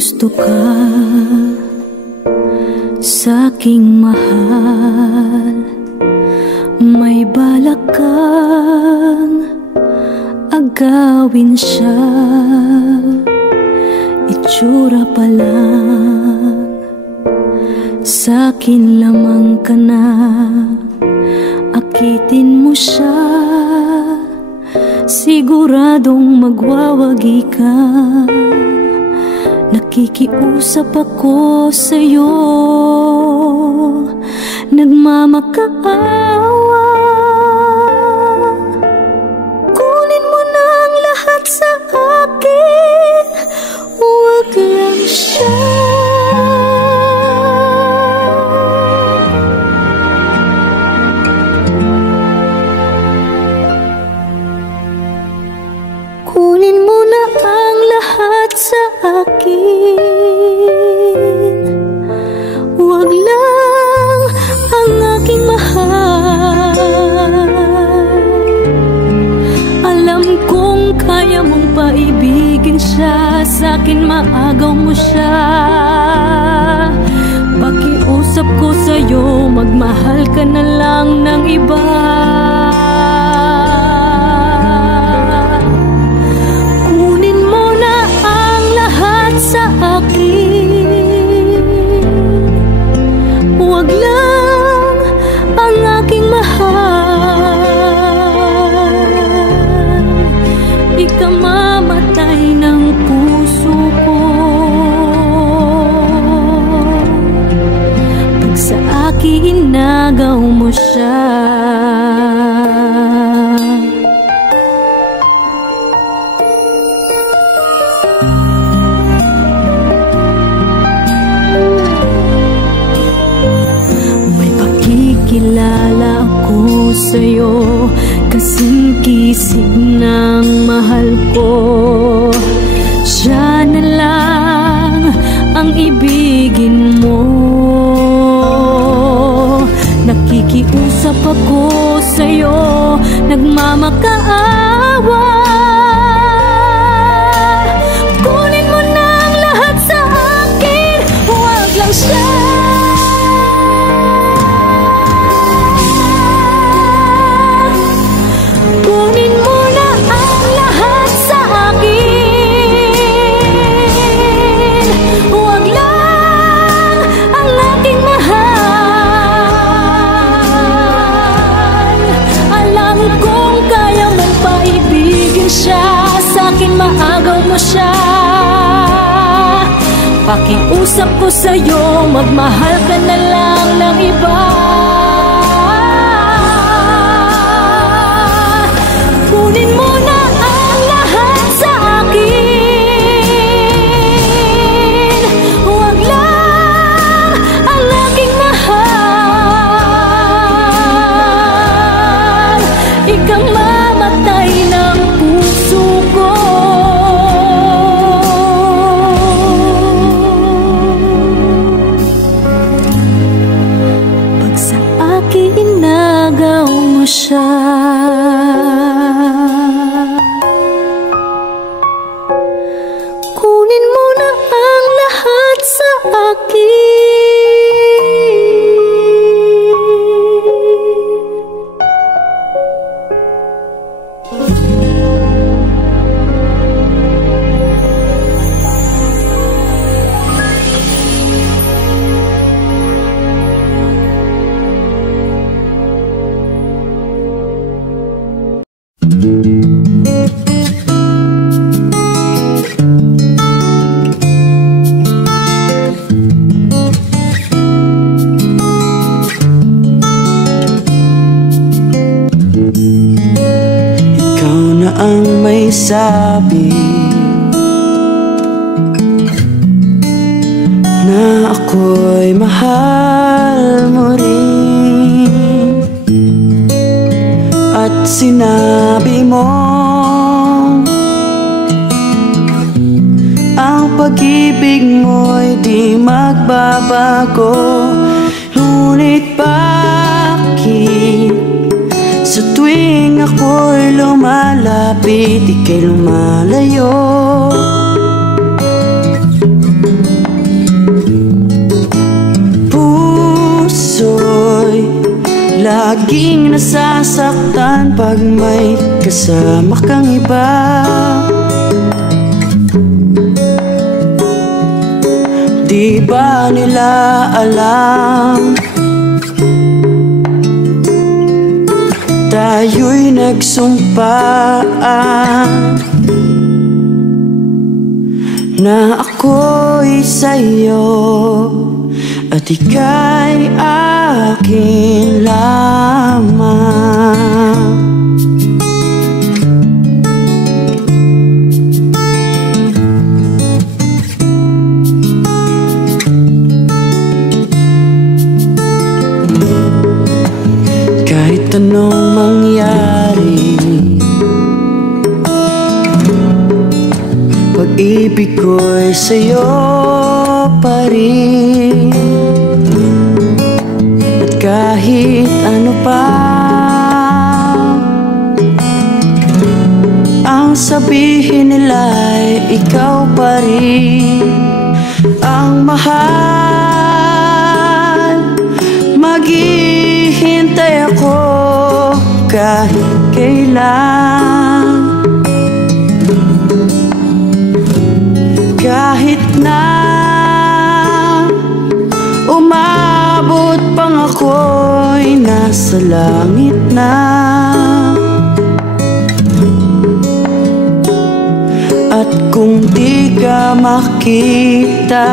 gusto ka sa'king mahal, may balak kang agawin siya. Itsura pa lang, sa'kin lamang ka na. Akitin mo siya, siguradong magwawagi ka. Nakikiusap ako sa'yo, nagmamakaawa. Kunin mo na ang lahat sa akin, huwag lang siya. Kunin mo na ang lahat sa akin, huwag lang ang aking mahal. Alam kong kaya mong paibigin siya, sa'kin maagaw mo siya. Pakiusap ko sa'yo, magmahal ka na lang ng iba. Sa akin, huwag lang ang aking mahal. Ikamamatay ng puso ko pag sa akin inagaw mo siya. Kilala ako sa'yo, kasing kisig ng mahal ko. Siya na lang ang ibigin mo. Nakikiusap ako sa'yo, nagmamakaawa. Kunin mo na ang lahat sa akin, huwag lang siya. Maagaw mo siya. Pakiusap ko sa'yo, magmahal ka na lang ng iba. Kunin mo na ang lahat sa akin, huwag lang ang aking mahal. Ikaw mamatay ng puso ko pag sa akin inagaw mo siya. Kunin mo na ang lahat sa akin. Ang may sabi na ako'y mahal mo rin, at sinabi mo ang pag-ibig mo'y di magbabago. Ngunit bakit sa tuwing ako'y lumalapit, ika'y lumalayo? laging nasasaktan pag may kasama kang iba. Di ba nila alam tayo'y nagsumpaan na ako'y sa'yo at ika'y akin lamang. Kahit anong mangyari, pag-ibig ko'y sa'yo pa rin. At kahit ano pa ang sabihin nila'y ikaw pa rin ang mahal. Maghihintay ako kahit kailan, kahit na umabot pang ako'y nasa langit na. At kung di ka makita,